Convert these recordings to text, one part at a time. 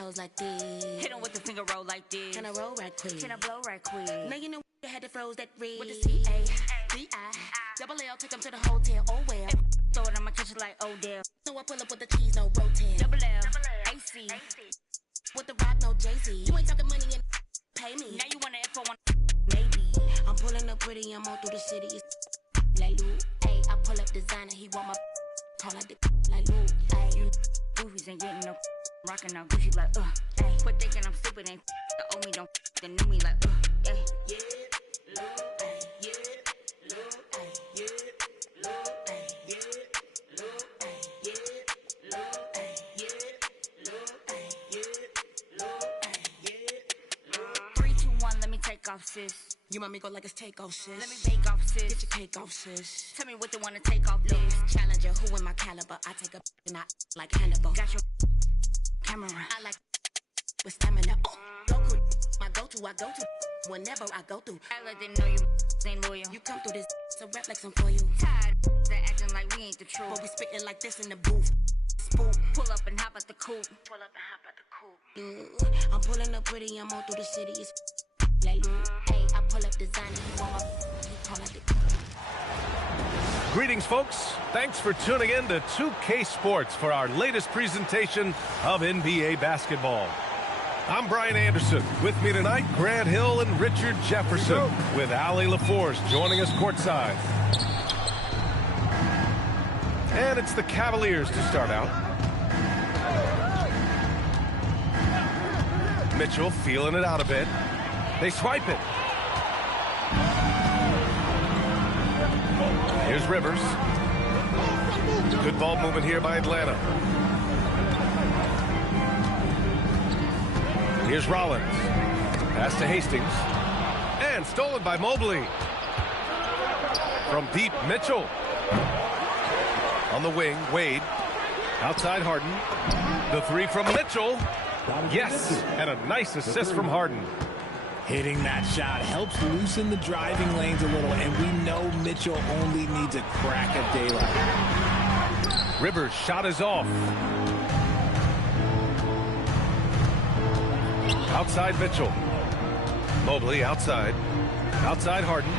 toes like this. Hit him with the finger roll like this. Can I roll right quick? Can I blow right quick? Now you know you had to froze that red. With the C-A-D-I. Double L, take them to the hotel. Oh well. Throw it in my kitchen like Odell. So I pull up with the cheese, no rotel. Double L, AC. With the rock, no Jay-Z. You ain't talking money and pay me. Now you want to F1? Maybe. I'm pulling up pretty, I'm all through the city. It's like Lou. Ayy, I pull up designer, he want my call like the like Lou. Ayy, you goofies ain't getting no rockin' no Gucci like ayy. Quit thinking I'm stupid, ain't the owe me, don't the new me like ayy. Yeah, Lou, ayy, yeah, Lou, ayy, yeah, Lou, ayy, yeah, Lou, ayy, yeah, Lou, ayy, yeah, Lou, ayy, yeah, Lou, ayy, yeah, Lou. 3, 2, 1, let me take off, sis. You want me go like it's takeoff, sis. Let me bake off, sis. Get your cake off, sis. Tell me what they wanna take off, this. Challenger, who in my caliber? I take a and I like Hannibal. Got your camera. I like with stamina. Goku, my go-to, I go to whenever I go through. I like they know you ain't loyal. You come through this, so rap like some for you. Tired, they acting like we ain't the truth. But we spitting like this in the booth. Spook. Pull up and hop at the coupe. Pull up and hop at the coupe. I'm pulling up pretty, I'm all through the city. It's like hey, I pull up designer, he want my he call like the. Greetings, folks. Thanks for tuning in to 2K Sports for our latest presentation of NBA basketball. I'm Brian Anderson. With me tonight, Grant Hill and Richard Jefferson, with Allie LaForce joining us courtside. And it's the Cavaliers to start out. Mitchell feeling it out a bit. They swipe it. Here's Rivers. Good ball movement here by Atlanta. Here's Rollins. Pass to Hastings. And stolen by Mobley. From deep, Mitchell. On the wing, Wade. Outside Harden. The three from Mitchell. Yes, and a nice assist from Harden. Hitting that shot helps loosen the driving lanes a little, and we know Mitchell only needs a crack at daylight. Rivers' shot is off. Outside Mitchell. Mobley outside. Outside Harden.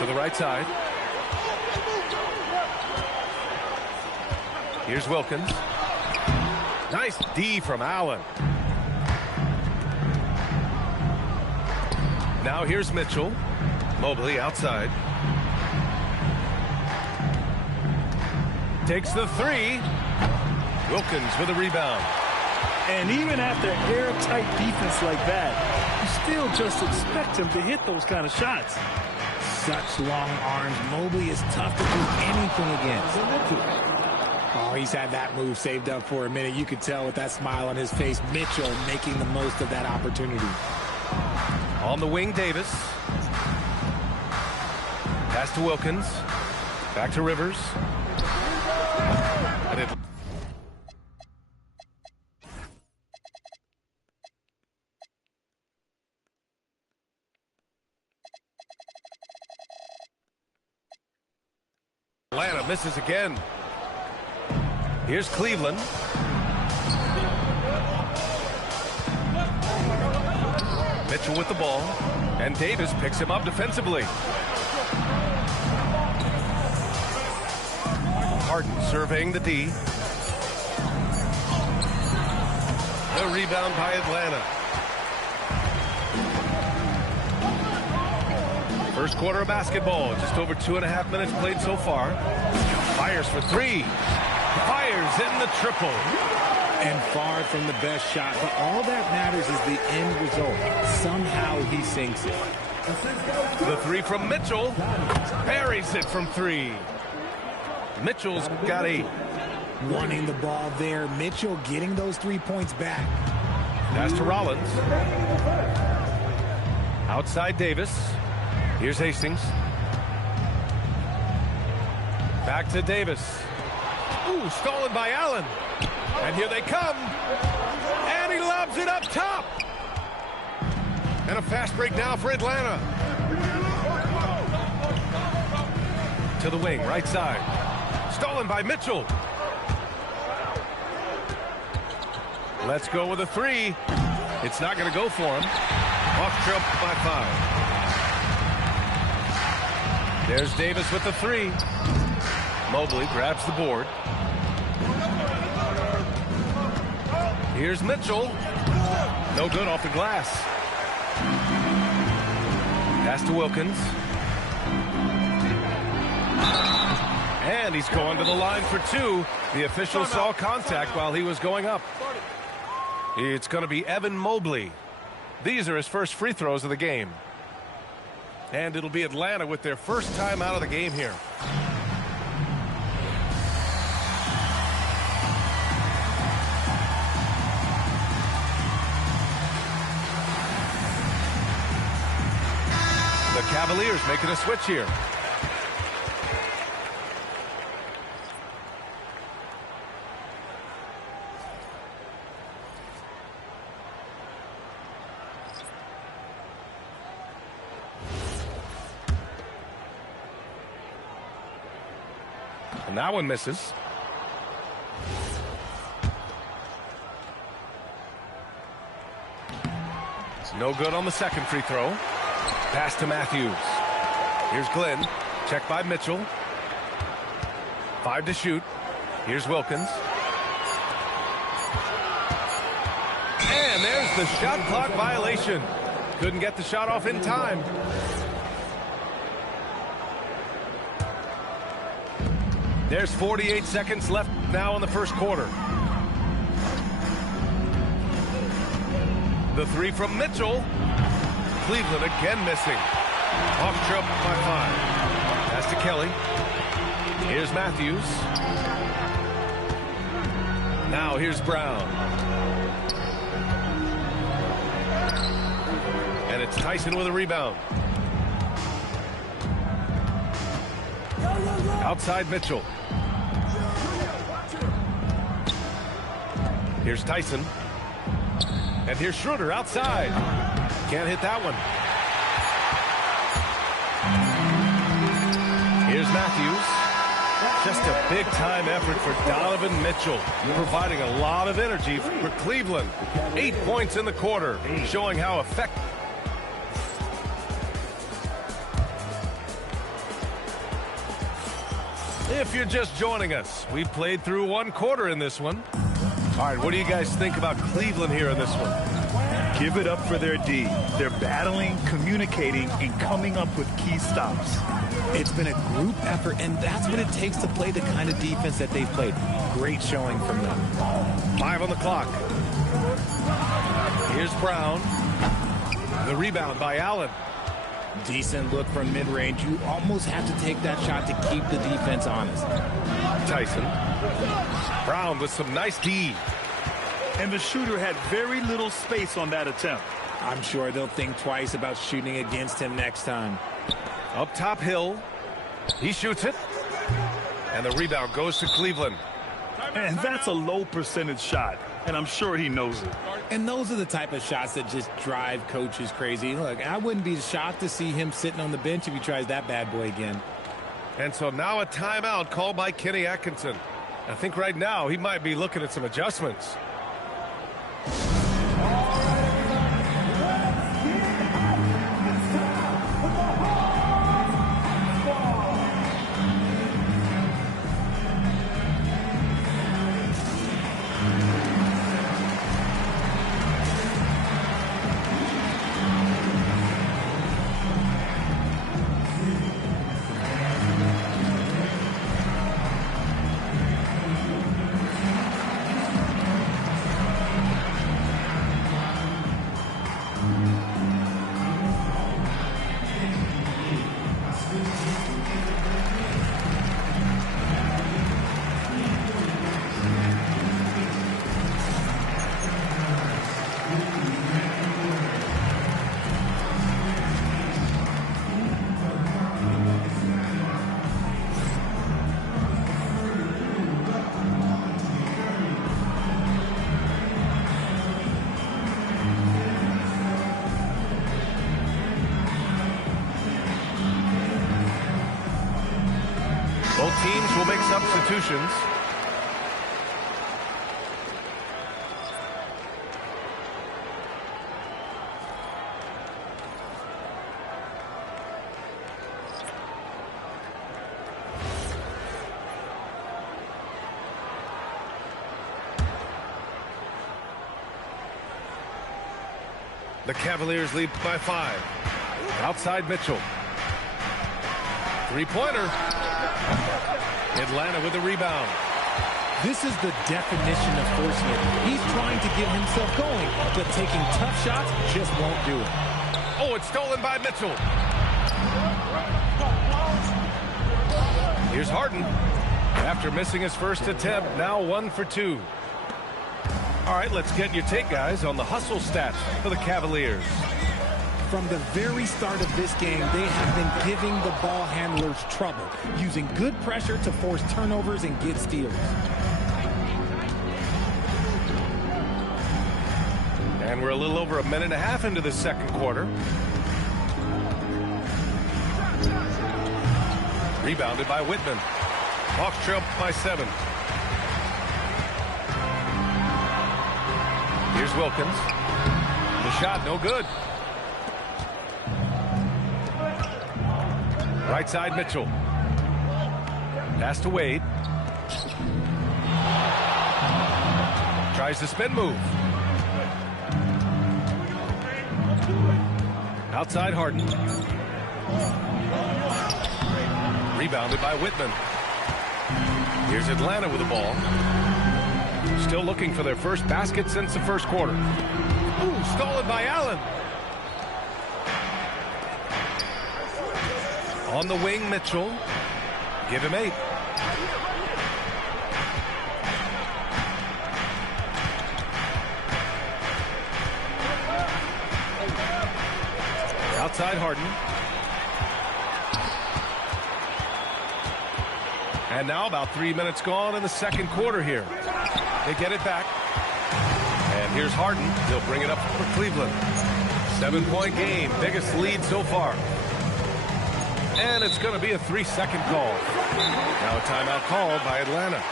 To the right side. Here's Wilkins. Nice D from Allen. Now here's Mitchell. Mobley outside. Takes the three. Wilkins with a rebound. And even after airtight defense like that, you still just expect him to hit those kind of shots. Such long arms. Mobley is tough to do anything against. Oh, he's had that move saved up for a minute. You could tell with that smile on his face. Mitchell making the most of that opportunity. On the wing, Davis. Pass to Wilkins. Back to Rivers. And it... Atlanta misses again. Here's Cleveland. Mitchell with the ball, and Davis picks him up defensively. Harden surveying the D. The rebound by Atlanta. First quarter of basketball, just over 2.5 minutes played so far. Fires for three. Fires in the triple. And far from the best shot, but all that matters is the end result. Somehow he sinks it. The three from Mitchell. Buries it from three. Mitchell's got 8. Wanting the ball there. Mitchell getting those 3 points back. Pass to Rollins. Outside Davis. Here's Hastings. Back to Davis. Ooh, stolen by Allen. And here they come. And he lobs it up top. And a fast break now for Atlanta. To the wing, right side. Stolen by Mitchell. Let's go with a three. It's not going to go for him. Off trip by 5. There's Davis with the three. Mobley grabs the board. Here's Mitchell. No good off the glass. Pass to Wilkins. And he's going to the line for two. The official saw contact while he was going up. It's going to be Evan Mobley. These are his first free throws of the game. And it'll be Atlanta with their first time out of the game here. The Cavaliers making a switch here. And that one misses. It's no good on the second free throw. Pass to Matthews. Here's Glenn. Check by Mitchell. 5 to shoot. Here's Wilkins. And there's the shot clock violation. Couldn't get the shot off in time. There's 48 seconds left now in the first quarter. The three from Mitchell. Cleveland again missing. Off trip by 5. Pass to Kelly. Here's Matthews. Now here's Brown. And it's Tyson with a rebound. Outside Mitchell. Here's Tyson. And here's Schroeder outside. Can't hit that one. Here's Matthews. Just a big-time effort for Donovan Mitchell, providing a lot of energy for Cleveland. 8 points in the quarter, showing how effective. If you're just joining us, we played through 1 quarter in this one. All right, what do you guys think about Cleveland here in this one? Give it up for their D. They're battling, communicating, and coming up with key stops. It's been a group effort, and that's what it takes to play the kind of defense that they've played. Great showing from them. 5 on the clock. Here's Brown. The rebound by Allen. Decent look from mid-range. You almost have to take that shot to keep the defense honest. Tyson. Brown with some nice D. And the shooter had very little space on that attempt. I'm sure they'll think twice about shooting against him next time. Up top, Hill. He shoots it. And the rebound goes to Cleveland. And that's a low percentage shot, and I'm sure he knows it. And those are the type of shots that just drive coaches crazy. Look, I wouldn't be shocked to see him sitting on the bench if he tries that bad boy again. And so now a timeout called by Kenny Atkinson. I think right now he might be looking at some adjustments. Both teams will make substitutions. The Cavaliers lead by 5. Outside Mitchell. Three-pointer. Atlanta with the rebound. This is the definition of forcing it. He's trying to get himself going, but taking tough shots just won't do it. Oh, it's stolen by Mitchell. Here's Harden. After missing his first attempt, now 1 for 2. All right, let's get your take, guys, on the hustle stats for the Cavaliers. From the very start of this game, they have been giving the ball handlers trouble, using good pressure to force turnovers and get steals. And we're a little over a minute and a half into the second quarter. Rebounded by Whitman. Hawks trail by 7. Here's Wilkins. The shot, no good. Right side, Mitchell. Pass to Wade. Tries the spin move. Outside Harden. Rebounded by Whitman. Here's Atlanta with the ball. Still looking for their first basket since the first quarter. Ooh, stolen by Allen. On the wing, Mitchell. Give him 8. Outside Harden. And now about 3 minutes gone in the second quarter here. They get it back. And here's Harden. He'll bring it up for Cleveland. 7-point game. Biggest lead so far. And it's going to be a 3-second call. Now a timeout called by Atlanta.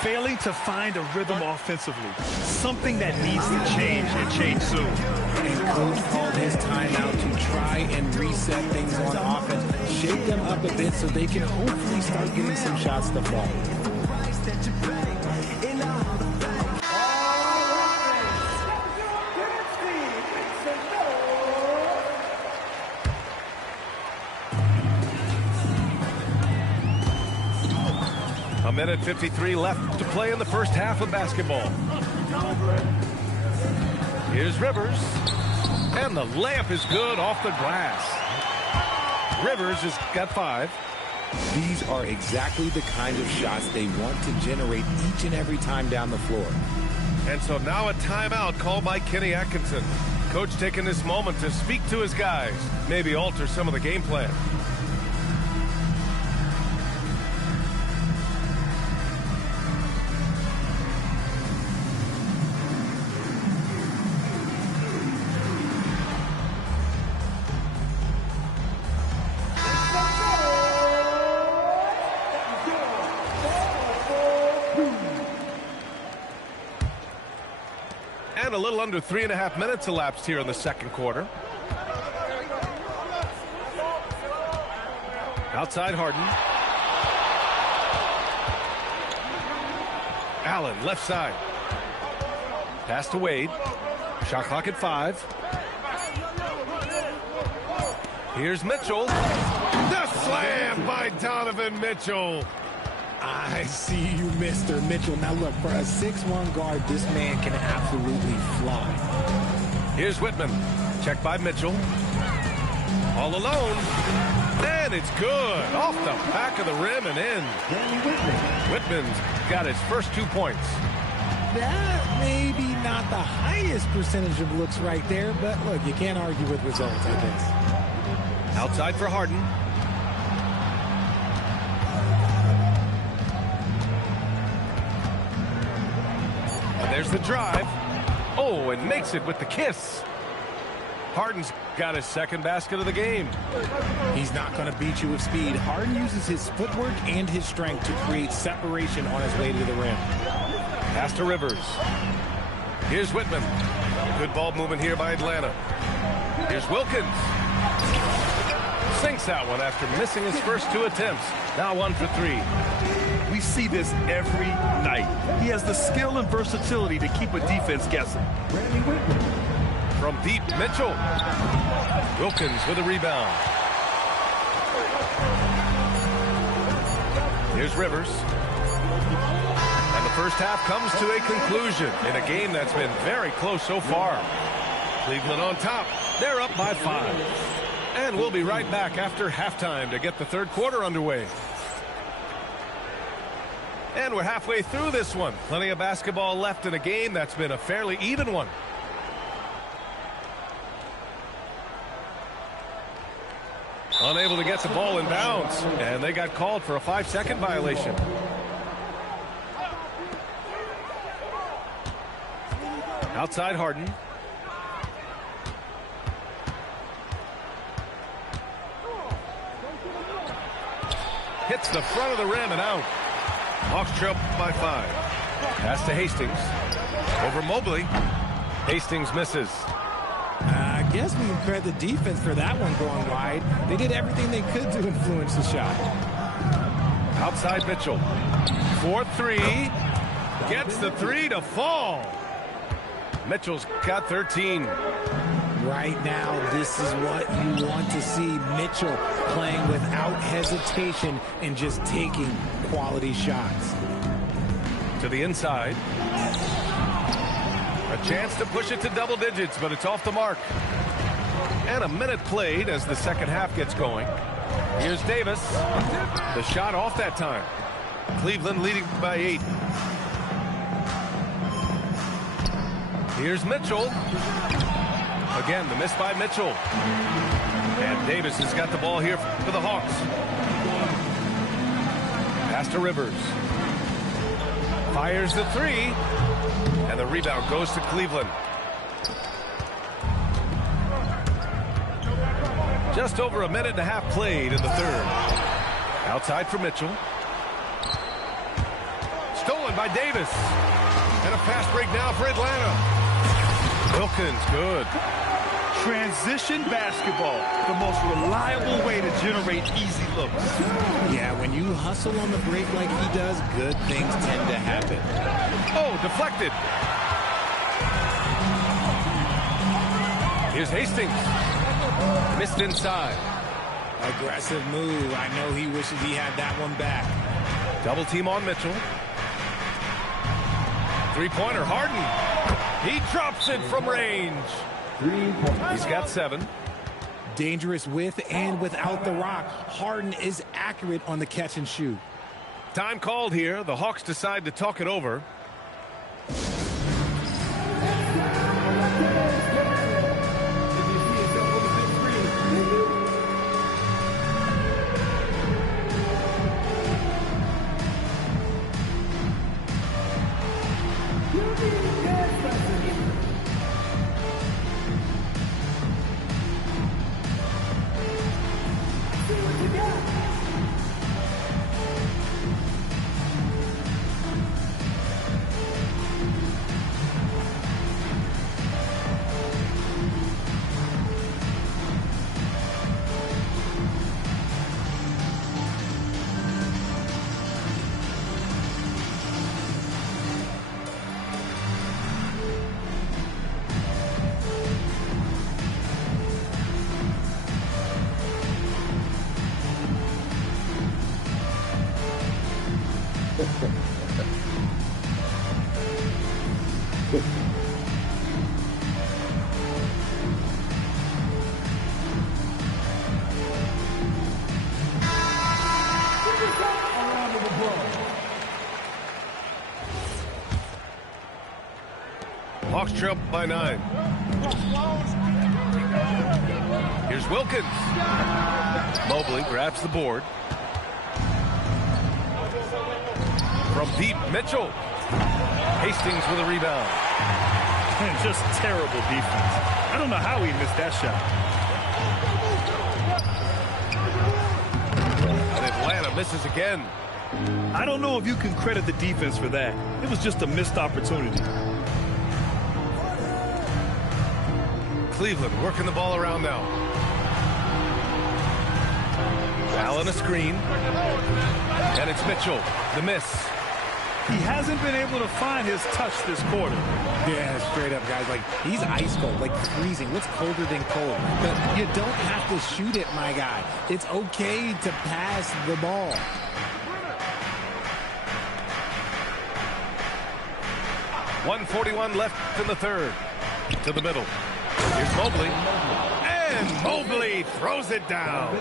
Failing to find a rhythm offensively. Something that needs to change and change soon. And coach called his timeout to try and reset things on offense. Shake them up a bit so they can hopefully start getting some shots to fall. A minute 53 left to play in the first half of basketball. Here's Rivers. And the layup is good off the glass. Rivers has got 5. These are exactly the kind of shots they want to generate each and every time down the floor. And so now a timeout called by Kenny Atkinson. Coach taking this moment to speak to his guys, maybe alter some of the game plan. And a little under 3.5 minutes elapsed here in the second quarter. Outside Harden. Allen, left side. Pass to Wade. Shot clock at 5. Here's Mitchell. The slam by Donovan Mitchell. I see you, Mr. Mitchell. Now look, for a 6'1" guard, this man can absolutely fly. Here's Whitman. Checked by Mitchell. All alone. And it's good. Off the back of the rim and in. Whitman's got his first 2 points. That may be not the highest percentage of looks right there, but look, you can't argue with results, I guess. Outside for Harden. And there's the drive. Oh, and makes it with the kiss. Harden's got his second basket of the game. He's not going to beat you with speed. Harden uses his footwork and his strength to create separation on his way to the rim. Pass to Rivers. Here's Whitman. Good ball movement here by Atlanta. Here's Wilkins. Sinks that one after missing his first 2 attempts. Now 1 for 3. We see this every night. He has the skill and versatility to keep a defense guessing. From deep, Mitchell. Wilkins with a rebound. Here's Rivers. And the first half comes to a conclusion in a game that's been very close so far. Cleveland on top. They're up by 5. And we'll be right back after halftime to get the third quarter underway. And we're halfway through this one. Plenty of basketball left in a game that's been a fairly even one. Unable to get the ball in bounds, and they got called for a 5-second violation. Outside Harden. Hits the front of the rim and out. Hawks trail by 5. Pass to Hastings. Over Mobley. Hastings misses. I guess we can credit the defense for that one going wide. They did everything they could to influence the shot. Outside Mitchell. 4-3. Gets the 3 to fall. Mitchell's got 13. Right now, this is what you want to see. Mitchell playing without hesitation and just taking quality shots. To the inside. A chance to push it to double digits, but it's off the mark. And a minute played as the second half gets going. Here's Davis. The shot off that time. Cleveland leading by 8. Here's Mitchell. Again, the miss by Mitchell. And Davis has got the ball here for the Hawks. Pass to Rivers. Fires the 3. And the rebound goes to Cleveland. Just over a minute and a half played in the third. Outside for Mitchell. Stolen by Davis. And a fast break now for Atlanta. Wilkins, good. Transition basketball, the most reliable way to generate easy looks. Yeah, when you hustle on the break like he does, good things tend to happen. Oh, deflected. Here's Hastings. Missed inside. Aggressive move. I know he wishes he had that one back. Double team on Mitchell. Three-pointer, Harden. He drops it from range. He's got 7. Dangerous with and without the rock. Harden is accurate on the catch and shoot. Time called here. The Hawks decide to talk it over. Hawks trail by 9. Here's Wilkins. Mobley grabs the board. From deep, Mitchell. Hastings with a rebound. And just terrible defense. I don't know how he missed that shot. And Atlanta misses again. I don't know if you can credit the defense for that. It was just a missed opportunity. Cleveland working the ball around now. Allen a screen. And it's Mitchell. The miss. He hasn't been able to find his touch this quarter. Yeah, straight up, guys. Like, he's ice cold, like freezing. What's colder than cold? But you don't have to shoot it, my guy. It's okay to pass the ball. .141 left in the third. To the middle. Here's Mobley. And Mobley throws it down.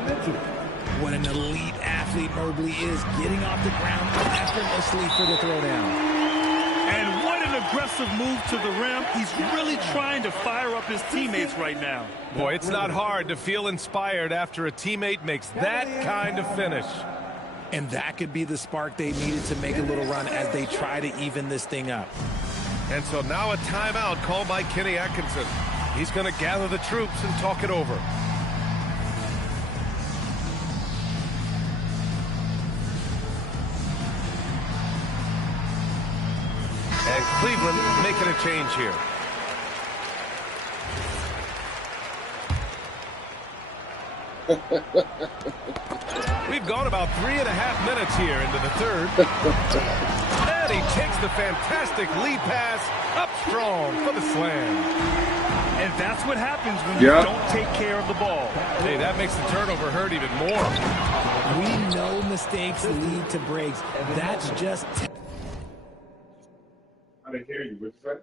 What an elite athlete Mobley is, getting off the ground effortlessly for the throwdown. And what an aggressive move to the rim. He's really trying to fire up his teammates right now. Boy, it's not hard to feel inspired after a teammate makes that kind of finish. And that could be the spark they needed to make a little run as they try to even this thing up. And so now a timeout called by Kenny Atkinson. He's going to gather the troops and talk it over. And Cleveland making a change here. We've gone about 3.5 minutes here into the third. And he takes the fantastic lead pass up strong for the slam. And that's what happens when you don't take care of the ball. Hey, that makes the turnover hurt even more. We know mistakes lead to breaks. That's just... I didn't hear you. What you say?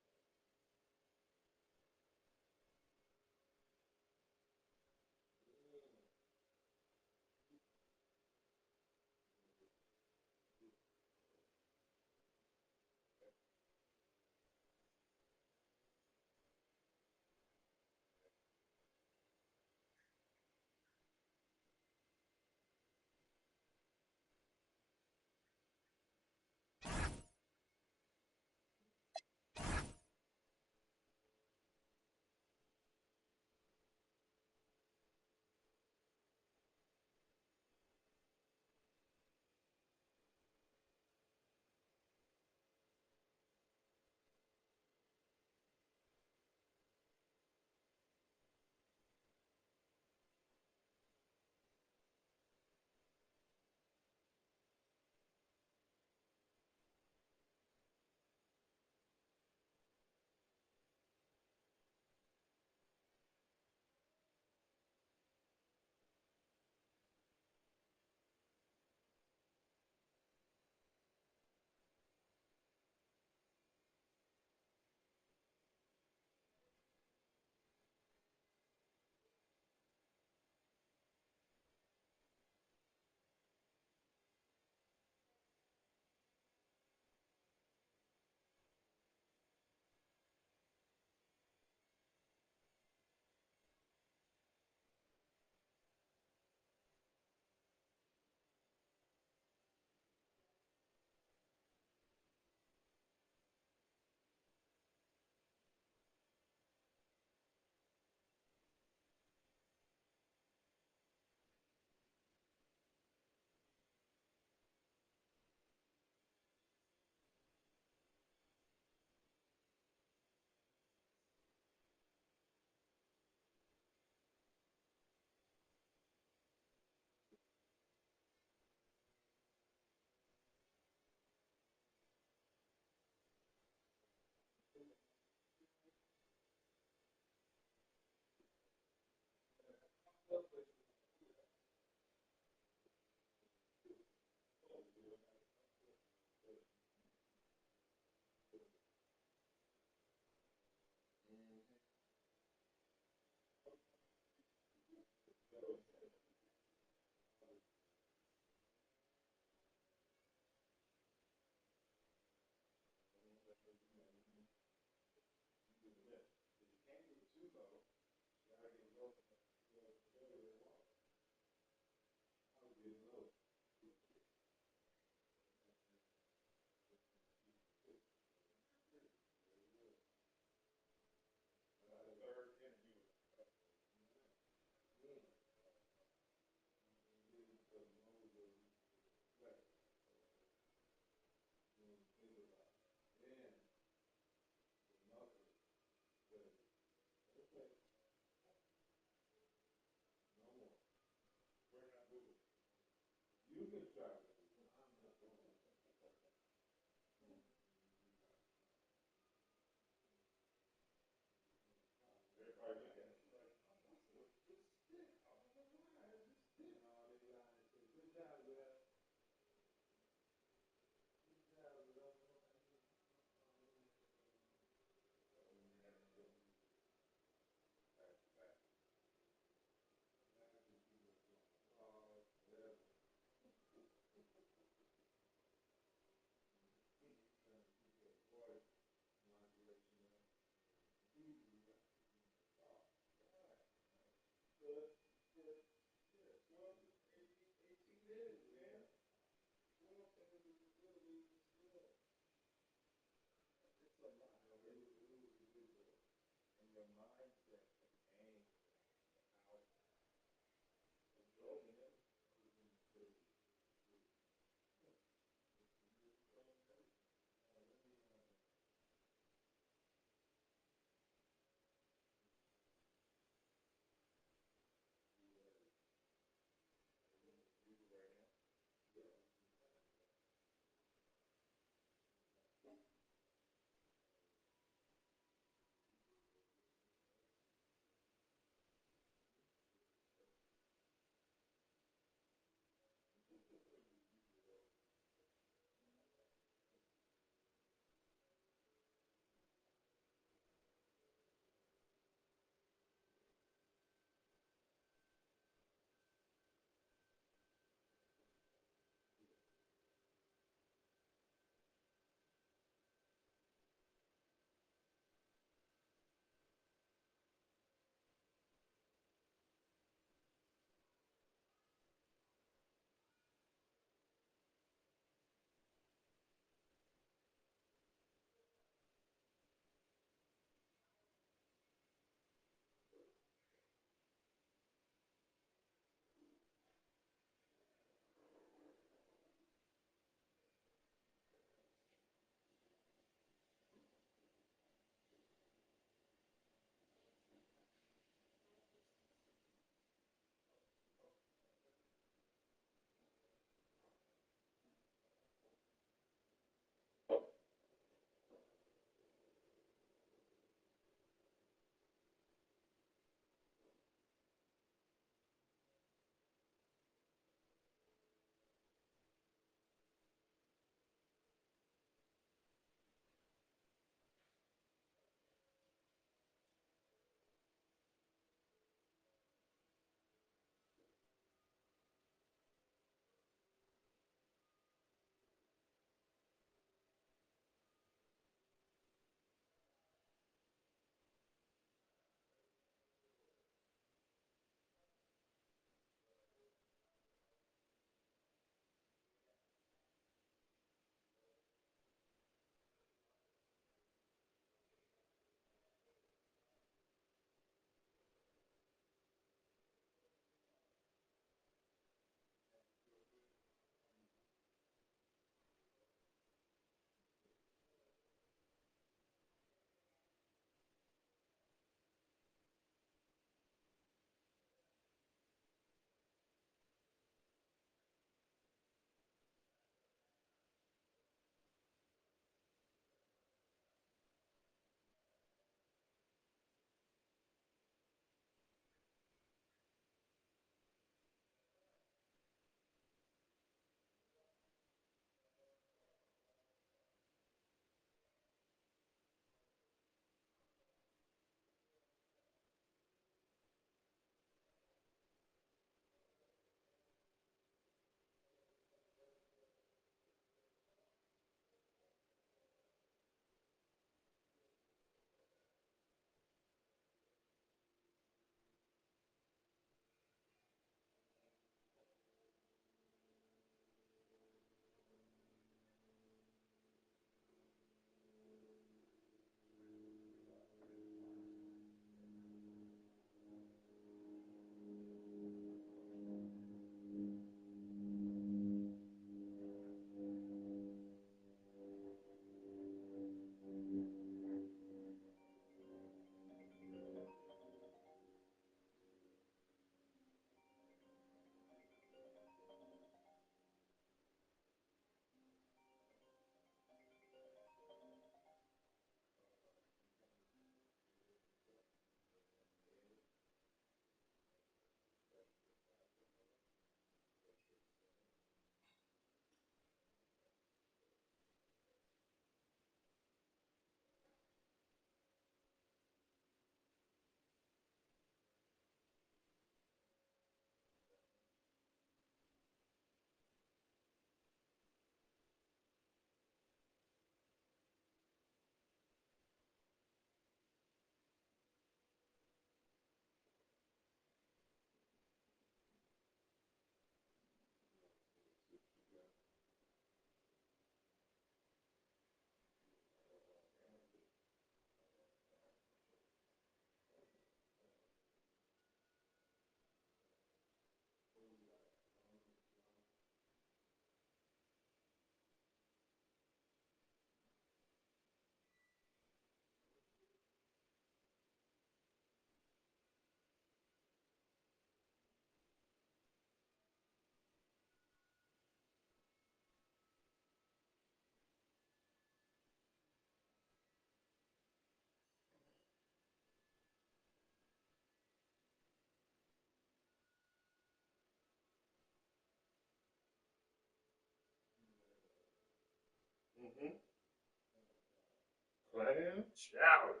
Clan Chowder.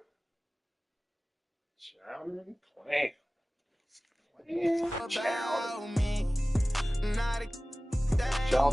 Chowder and Clan. Clan Chowder. Chowder.